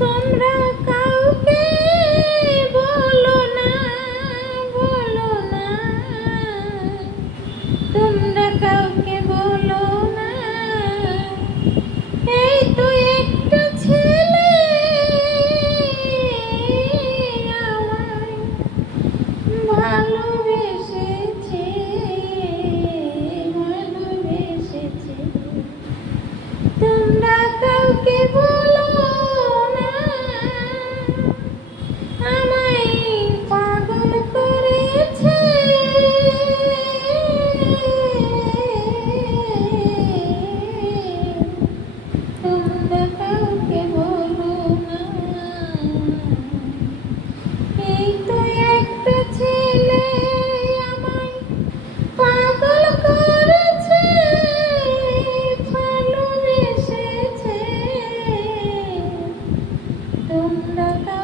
তোমরা কাউকে বলো না বলো না। তোমরা কাউকে বলো না। এই তো একটা ছেলে আমার ভালো তোমরা